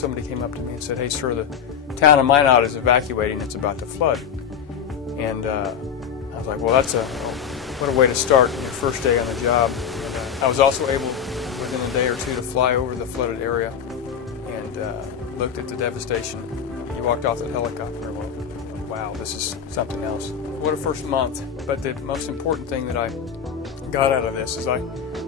somebody came up to me and said, "Hey, sir, the town of Minot is evacuating. It's about to flood." And I was like, "Well, what a way to start your first day on the job." And, I was also able, within a day or two, to fly over the flooded area and looked at the devastation. You walked off that helicopter and went, "Wow, this is something else." What a first month. But the most important thing that I got out of this is I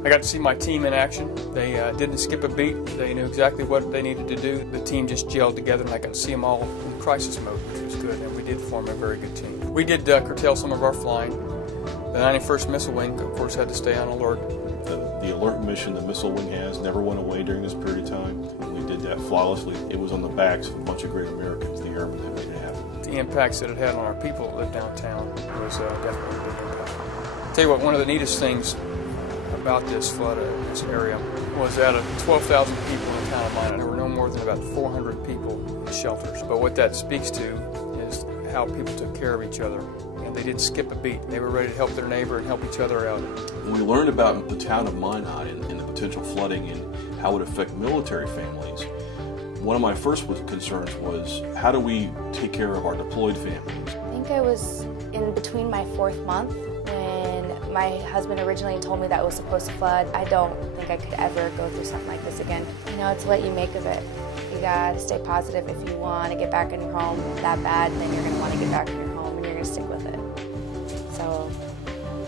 got to see my team in action. They didn't skip a beat. They knew exactly what they needed to do. The team just gelled together, and I got to see them all in crisis mode, which was good, and we did form a very good team. We did curtail some of our flying. The 91st Missile Wing, of course, had to stay on alert. The alert mission the missile wing has never went away during this period of time. We did that flawlessly. It was on the backs of a bunch of great Americans, the airmen, that made it happen. The impacts that it had on our people that lived downtown was definitely a big impact. I'll tell you what, one of the neatest things about this flood in this area was out of 12,000 people in the town of Minot, there were no more than about 400 people in the shelters. But what that speaks to is how people took care of each other. And they didn't skip a beat. They were ready to help their neighbor and help each other out. When we learned about the town of Minot and the potential flooding and how it would affect military families, one of my first concerns was, how do we take care of our deployed families? I think I was in between my 4th month when my husband originally told me that it was supposed to flood. I don't think I could ever go through something like this again. You know, it's what you make of it. You gotta stay positive. If you want to get back in your home that bad, then you're gonna want to get back in your home and you're gonna stick with it. So,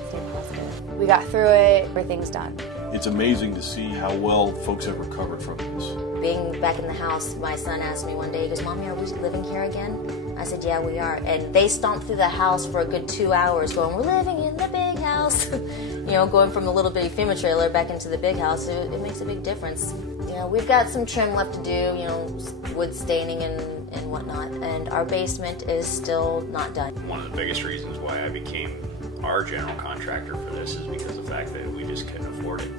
stay positive. We got through it, everything's done. It's amazing to see how well folks have recovered from this. Being back in the house, my son asked me one day, he goes, "Mommy, are we living here again?" I said, "Yeah, we are." And they stomped through the house for a good 2 hours going, "We're living in the big house." You know, going from the little bitty FEMA trailer back into the big house, it makes a big difference. You know, we've got some trim left to do, you know, wood staining and whatnot, and our basement is still not done. One of the biggest reasons why I became our general contractor for this is because of the fact that we just couldn't afford it.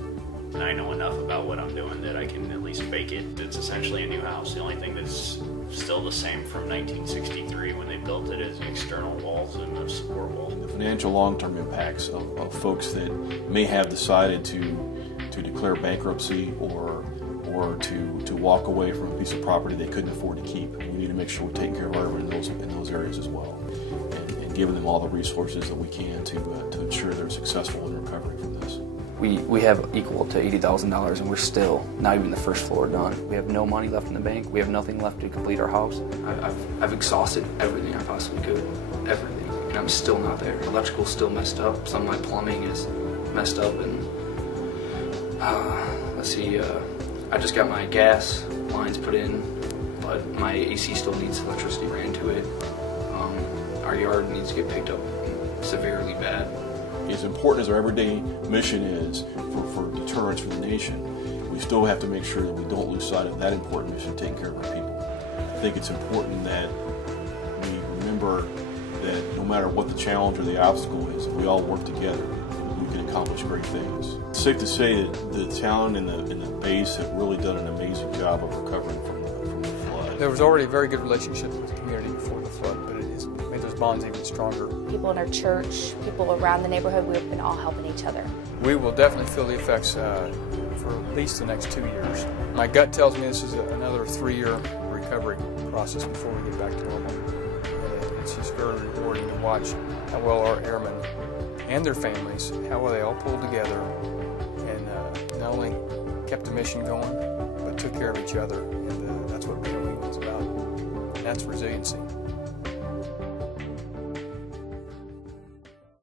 And I know enough about what I'm doing that I can at least fake it. It's essentially a new house. The only thing that's still the same from 1963 when they built it is the external walls and the support wall. The financial long-term impacts of folks that may have decided to declare bankruptcy or to walk away from a piece of property they couldn't afford to keep. We need to make sure we're taking care of everyone in those areas as well, and giving them all the resources that we can to ensure they're successful in recovering from this. We have equal to $80,000 and we're still not even the first floor done. We have no money left in the bank. We have nothing left to complete our house. I've exhausted everything I possibly could, everything, and I'm still not there. Electrical's still messed up. Some of my plumbing is messed up, and let's see, I just got my gas lines put in, but my AC still needs electricity ran to it. Our yard needs to get picked up severely bad. As important as our everyday mission is for deterrence for the nation, we still have to make sure that we don't lose sight of that important mission, taking care of our people. I think it's important that we remember that no matter what the challenge or the obstacle is, if we all work together, we can accomplish great things. It's safe to say that the town and the base have really done an amazing job of recovering from the flood. There was already a very good relationship with the community before the flood, but it has made those bonds even stronger. People in our church, people around the neighborhood, we've been all helping each other. We will definitely feel the effects for at least the next 2 years. My gut tells me this is another 3-year recovery process before we get back to normal. And it's just very rewarding to watch how well our airmen and their families, how well they all pulled together and not only kept the mission going, but took care of each other. And that's what being a wing is about. And that's resiliency.